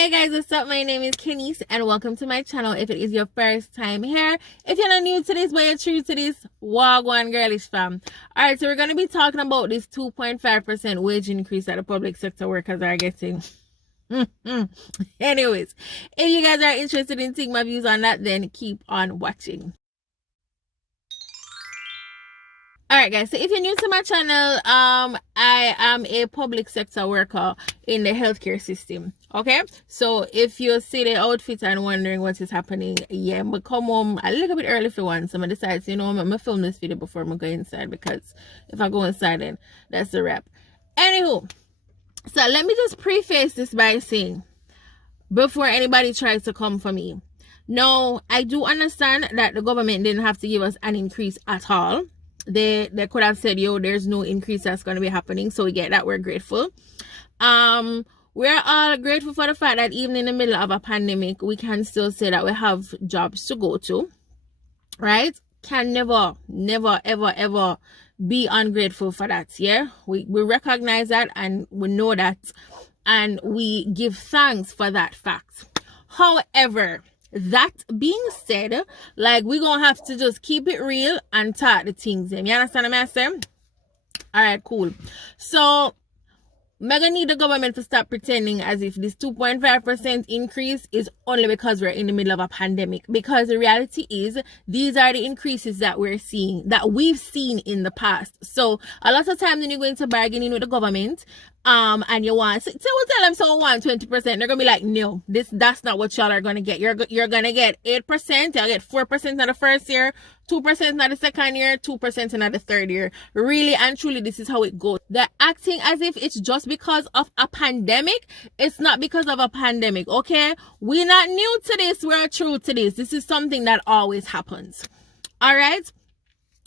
Hey guys, what's up? My name is Kenise and welcome to my channel. If it is your first time here, if you're not new to this but you're true to this, wagwan girlish fam. Alright, so we're going to be talking about this 2.5% wage increase that the public sector workers are getting. Anyways, if you guys are interested in seeing my views on that, then keep on watching. Alright guys, so if you're new to my channel, I am a public sector worker in the healthcare system. Okay, so if you see the outfit and wondering what is happening, yeah, but come home a little bit early for once. So I decided, you know, I'm gonna film this video before I go inside, because if I go inside, then that's a wrap. Anywho, so let me just preface this by saying, before anybody tries to come for me, no, I do understand that the government didn't have to give us an increase at all. They could have said, yo, there's no increase that's going to be happening, so we get that. We're grateful. We're all grateful for the fact that even in the middle of a pandemic, we can still say that we have jobs to go to, right? Can never ever be ungrateful for that. Yeah, we recognize that and we know that, and we give thanks for that fact. However, that being said, like, we're gonna have to just keep it real and talk the things. You understand what I'm saying? All right, cool. So I'm gonna need the government to stop pretending as if this 2.5% increase is only because we're in the middle of a pandemic, because the reality is these are the increases that we're seeing, that we've seen in the past. So a lot of times when you're going to bargaining with the government, and you want, so we'll tell them, so we want 20%, they're gonna be like, no, that's not what y'all are gonna get. You're gonna get 8%, you'll get 4% in the first year, 2% in the second year, 2% in the third year. Really and truly, this is how it goes. They're acting as if it's just because of a pandemic. It's not because of a pandemic, okay? We're not new to this, we're true to this. This is something that always happens. All right?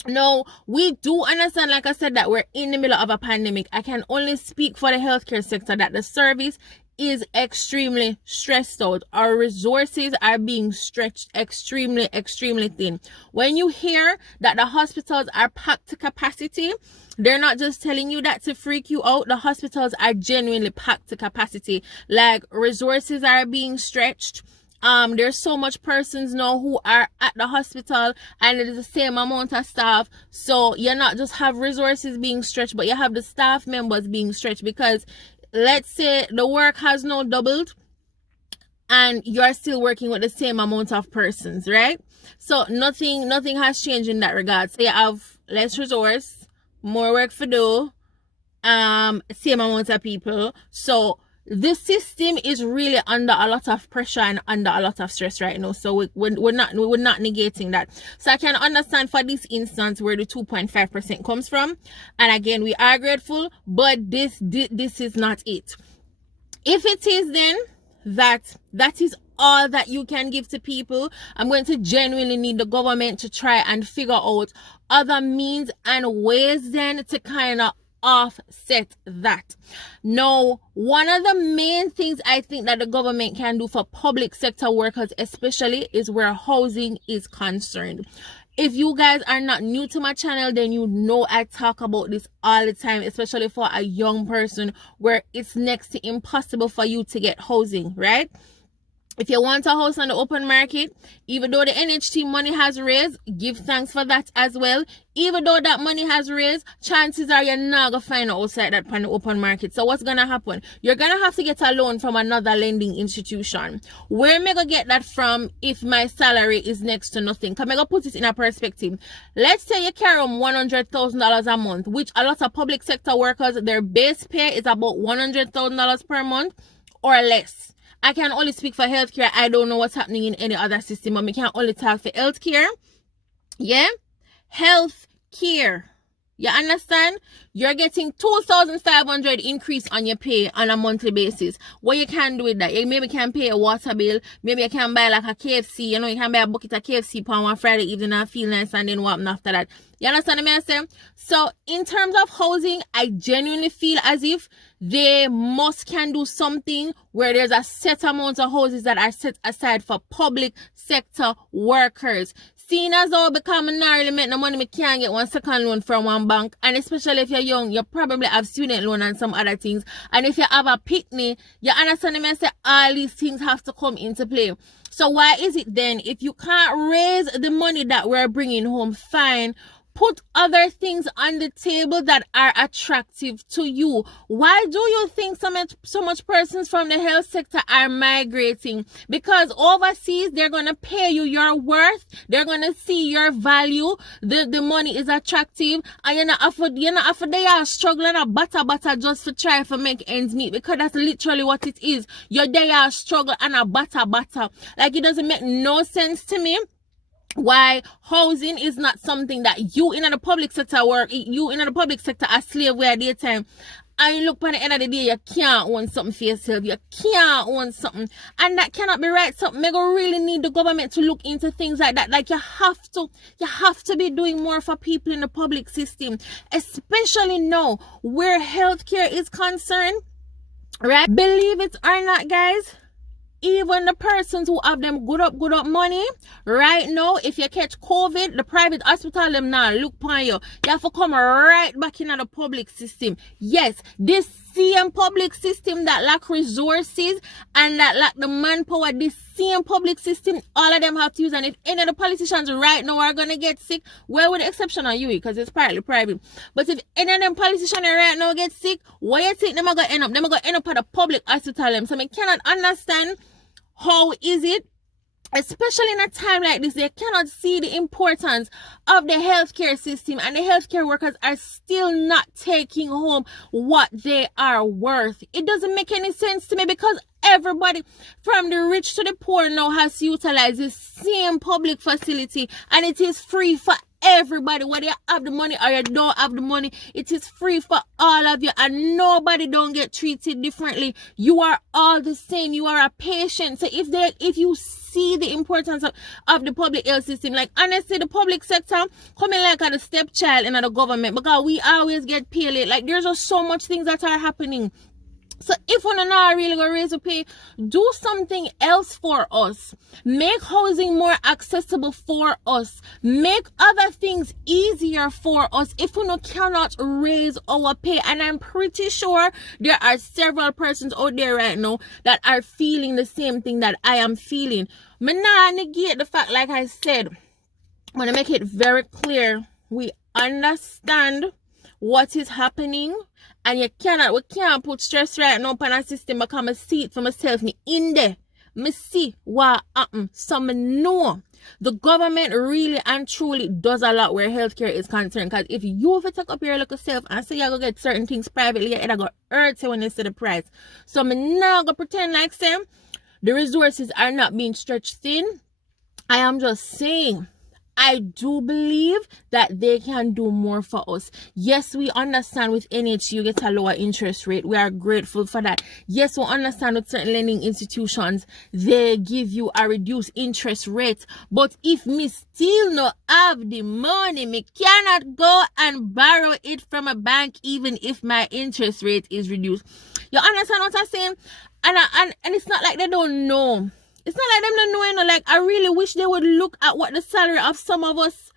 No, we do understand, like I said, that we're in the middle of a pandemic. I can only speak for the healthcare sector that the service is extremely stressed out. Our resources are being stretched extremely thin. When you hear that the hospitals are packed to capacity, they're not just telling you that to freak you out. The hospitals are genuinely packed to capacity. Like, resources are being stretched. There's so much persons now who are at the hospital, and it is the same amount of staff. So you're not just have resources being stretched, but you have the staff members being stretched, because let's say the work has now doubled and you're still working with the same amount of persons, right? So nothing has changed in that regard. So you have less resource, more work for do, same amount of people. So this system is really under a lot of pressure and under a lot of stress right now. So we're not negating that. So I can understand for this instance where the 2.5% comes from. And again, we are grateful, but this is not it. If it is, then that is all that you can give to people. I'm going to genuinely need the government to try and figure out other means and ways then to kind of offset that. Now, one of the main things I think that the government can do for public sector workers especially is where housing is concerned. If you guys are not new to my channel, then you know I talk about this all the time, especially for a young person where it's next to impossible for you to get housing, right? If you want a house on the open market, even though the NHT money has raised, give thanks for that as well. Even though that money has raised, chances are you're not going to find it outside that on the open market. So what's going to happen? You're going to have to get a loan from another lending institution. Where am I going to get that from if my salary is next to nothing? Come, I'm going to put it in a perspective. Let's say you carry home $100,000 a month, which a lot of public sector workers, their base pay is about $100,000 per month or less. I can only speak for healthcare. I don't know what's happening in any other system, but we can only talk for healthcare. Yeah? Healthcare. You understand? You're getting $2,500 increase on your pay on a monthly basis. What you can do with that? You maybe can pay a water bill. Maybe you can buy like a KFC. You know, you can buy a bucket of KFC on one Friday evening and feel nice, and then what happen after that? You understand what I'm saying? So in terms of housing, I genuinely feel as if they can do something where there's a set amount of houses that are set aside for public sector workers. Seeing as though become not really make no money, me can't get one second loan from one bank. And especially if you're young, you probably have student loan and some other things. And if you have a picnic, you understand me, I say all these things have to come into play. So why is it then, if you can't raise the money that we're bringing home, fine, put other things on the table that are attractive to you. Why do you think so much persons from the health sector are migrating? Because overseas, they're going to pay you your worth. They're going to see your value. The money is attractive. And you're not after they are struggling a butter just to try to make ends meet. Because that's literally what it is. You're there struggle and a butter. Like, it doesn't make no sense to me why housing is not something that you in the public sector work, you in the public sector are slave where daytime. And you look at the end of the day, you can't own something for yourself. You can't own something. And that cannot be right. So we really need the government to look into things like that. Like, you have to be doing more for people in the public system, especially now where healthcare is concerned. Right? Believe it or not, guys, even the persons who have them good up money, right now, if you catch COVID, the private hospital them now look upon you. You have to come right back into the public system. Yes, this same public system that lack resources and that lack the manpower, this same public system, all of them have to use. And if any of the politicians right now are going to get sick, well, with the exception of you, because it's partly private. But if any of them politicians right now get sick, where you think them are going to end up? Them are going to end up at the public hospital. So I cannot understand how is it, especially in a time like this, they cannot see the importance of the healthcare system, and the healthcare workers are still not taking home what they are worth. It doesn't make any sense to me, because everybody from the rich to the poor now has to utilize the same public facility, and it is free for everybody, whether you have the money or you don't have the money. It is free for all of you, and nobody don't get treated differently. You are all the same. You are a patient. So if you see the importance of the public health system, like, honestly, the public sector coming like a stepchild in the government, because we always get paid late. Like, there's just so much things that are happening. So if we're not really going to raise the pay, do something else for us. Make housing more accessible for us. Make other things easier for us if we cannot raise our pay. And I'm pretty sure there are several persons out there right now that are feeling the same thing that I am feeling. I'm not negate the fact, like I said, I'm going to make it very clear. We understand what is happening. And we can't put stress right now upon a system, because I see it for myself. Me in there. Me see what happen. So me know the government really and truly does a lot where healthcare is concerned. Because if you have to take up your local self and say you're going to get certain things privately, you're going to hurt you when you see the price. So me not going to pretend like them. The resources are not being stretched thin. I am just saying, I do believe that they can do more for us. Yes, we understand with NH you get a lower interest rate. We are grateful for that. Yes, we understand with certain lending institutions they give you a reduced interest rate. But if me still not have the money, me cannot go and borrow it from a bank even if my interest rate is reduced. You understand what I'm saying? And it's not like they don't know. It's not like them not knowing. Like, I really wish they would look at what the salary of some of us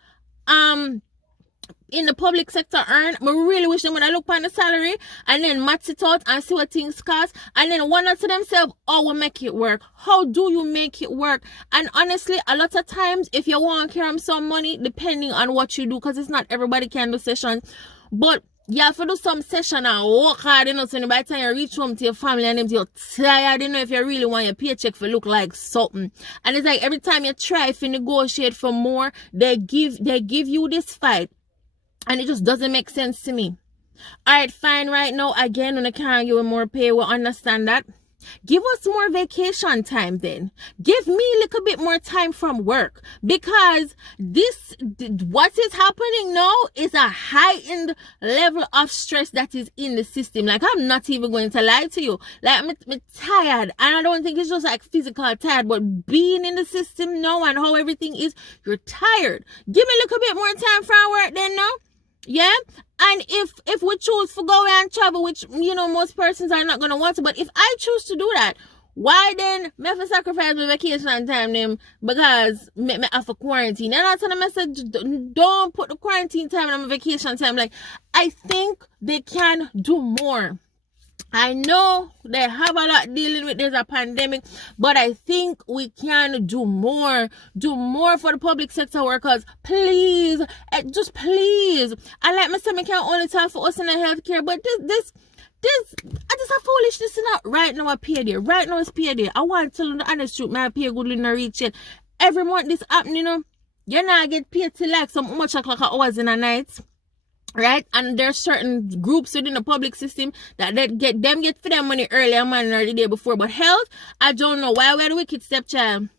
in the public sector earn. I really wish they would look on the salary and then match it out and see what things cost, and then wonder to themselves, oh, we'll make it work. How do you make it work? And honestly, a lot of times, if you want to carry some money, depending on what you do, because it's not everybody can do sessions, but you have to do some session and work hard, so by the time you reach home to your family and them, you're tired, if you really want your paycheck to look like something. And it's like every time you try to negotiate for more, they give you this fight. And it just doesn't make sense to me. Alright, fine, right now, again, when I can't give you more pay, we understand that. Give us more vacation time then. Give me a little bit more time from work, because what is happening now is a heightened level of stress that is in the system. Like, I'm not even going to lie to you. Like, I'm tired, and I don't think it's just like physical tired, but being in the system now and how everything is, you're tired. Give me a little bit more time from work then now. Yeah, and if we choose to go and travel, which most persons are not going to want to, but if I choose to do that, Why then me have to sacrifice my vacation time them because me have to quarantine? And that's what I said, don't put the quarantine time on my vacation time. Like, I think they can do more. I know they have a lot dealing with there's a pandemic, but I think we can do more. Do more for the public sector workers. Please. Just please. I like my son, I can't only talk for us in the healthcare, but this I just have foolishness enough. Right now I pay there. Right now it's pay there. I want to tell you the honest truth. My pay good in the reach yet. Every month this happening, you know. You not get paid till like some much o'clock hours in the night. Right? And there's certain groups within the public system that they get for their money earlier man or the day before. But health, I don't know. Why were the wicked stepchild?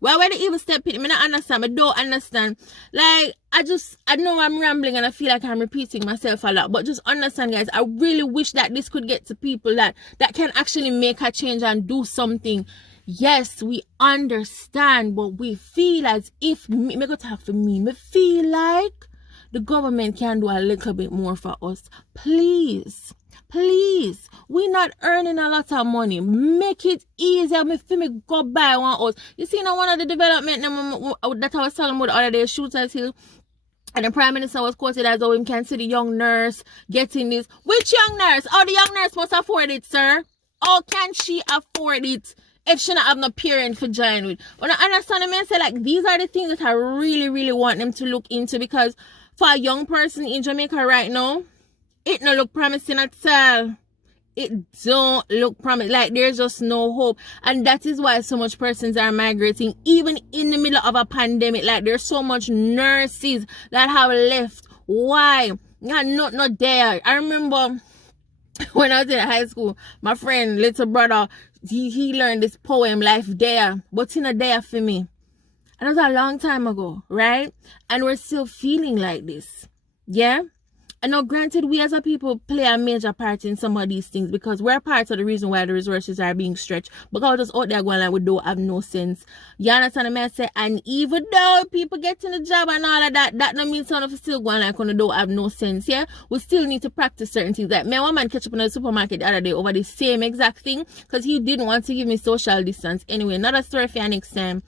Why were the evil step in? I don't understand. I don't understand. Like, I know I'm rambling and I feel like I'm repeating myself a lot. But just understand, guys, I really wish that this could get to people that can actually make a change and do something. Yes, we understand, but we feel as if, me go talk for me feel like the government can do a little bit more for us. Please. Please, we're not earning a lot of money. Make it easier. Me go buy one house. You see, now one of the development that I was talking about the other day, Shooters Hill, and the Prime Minister was quoted as how him can see the young nurse getting this. Which young nurse? Oh, the young nurse must afford it, sir. How can she afford it if she not have no parent for join with? But I understand me and say, like, these are the things that I really, really want them to look into, because for a young person in Jamaica right now, it don't look promising at all. It don't look promising. Like, there's just no hope. And that is why so much persons are migrating, even in the middle of a pandemic. Like, there's so much nurses that have left. Why? Not there. I remember when I was in high school, my friend, little brother, he learned this poem, Life There. But it's not there for me. And it was a long time ago, right? And we're still feeling like this. Yeah? And now, granted, we as a people play a major part in some of these things because we're part of the reason why the resources are being stretched. Because just out there going like we don't have no sense. You understand what I say? And even though people getting a job and all of that, that don't mean some of us still going like we don't have no sense, yeah? We still need to practice certain things. Like, me, one man catch up in the supermarket the other day over the same exact thing because he didn't want to give me social distance. Anyway, another story for you next time.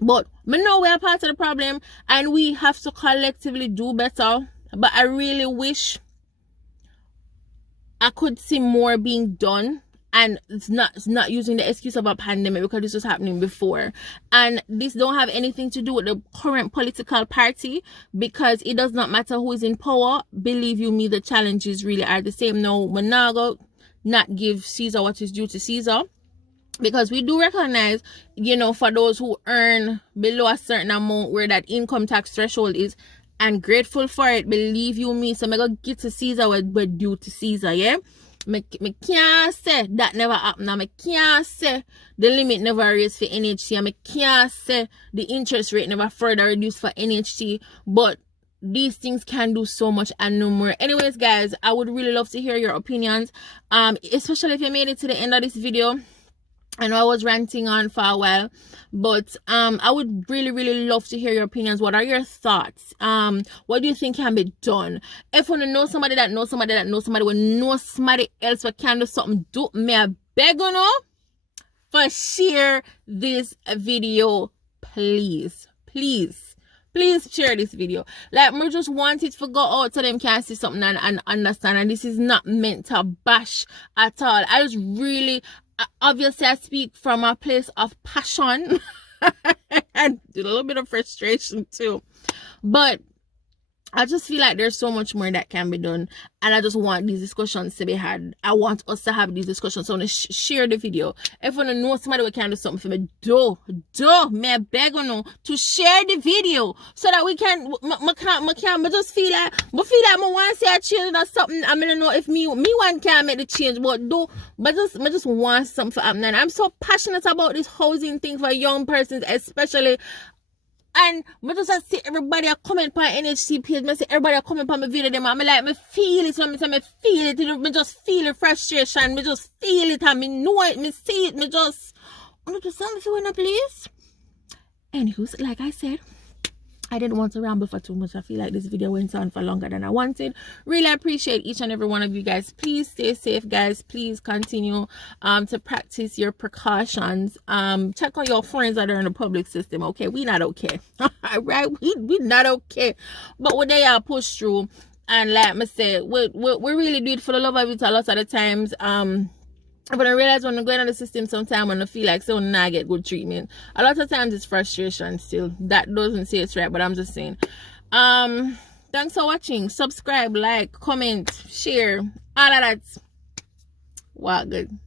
But we know we are part of the problem and we have to collectively do better. But I really wish I could see more being done, and it's not using the excuse of a pandemic because this was happening before. And this don't have anything to do with the current political party, because it does not matter who is in power. Believe you me, the challenges really are the same. No, we're not give Caesar what is due to Caesar. Because we do recognize, you know, for those who earn below a certain amount where that income tax threshold is, and grateful for it, believe you me. So I go get to Caesar what due to Caesar, yeah? Me can't say that never happened. I can't say the limit never raised for NHT. I can't say the interest rate never further reduced for NHT. But these things can do so much and no more. Anyways, guys, I would really love to hear your opinions. Especially if you made it to the end of this video. I know I was ranting on for a while, but I would really love to hear your opinions. What are your thoughts? What do you think can be done? If you want to know somebody that knows somebody that knows somebody, will know somebody else what can do something, do me a beg you know for share this video, please share this video. Like, me just want it to go out so them can see something and understand. And this is not meant to bash at all. I just really, obviously I speak from a place of passion and a little bit of frustration too, but I just feel like there's so much more that can be done, and I just want these discussions to be had. I want us to have these discussions. So I want to share the video. If you want to know somebody who can do something for me, may I beg you know to share the video so that we can. I just feel like I want to see a change or something. I don't know if me one can make the change, but I just want something to happen. And I'm so passionate about this housing thing for young persons, especially. And I just see everybody a comment on NHC page. I see everybody a comment on my video. Them, I'm like, I feel it. So I feel it. I just feel the frustration. I just feel it. And I know it. I see it. I just want to do something for you, please. Anywho, like I said, I didn't want to ramble for too much. I feel like this video went on for longer than I wanted. Really appreciate each and every one of you guys. Please stay safe, guys. Please continue to practice your precautions. Check on your friends that are in the public system. Okay, we not okay. Right? We not okay. But when they are pushed through, and like I said, we really do it for the love of it a lot of the times. But I realize when I'm going on the system sometimes when I feel like someone not get good treatment. A lot of times it's frustration still. That doesn't say it's right, but I'm just saying. Thanks for watching. Subscribe, like, comment, share, all of that. Wow, good.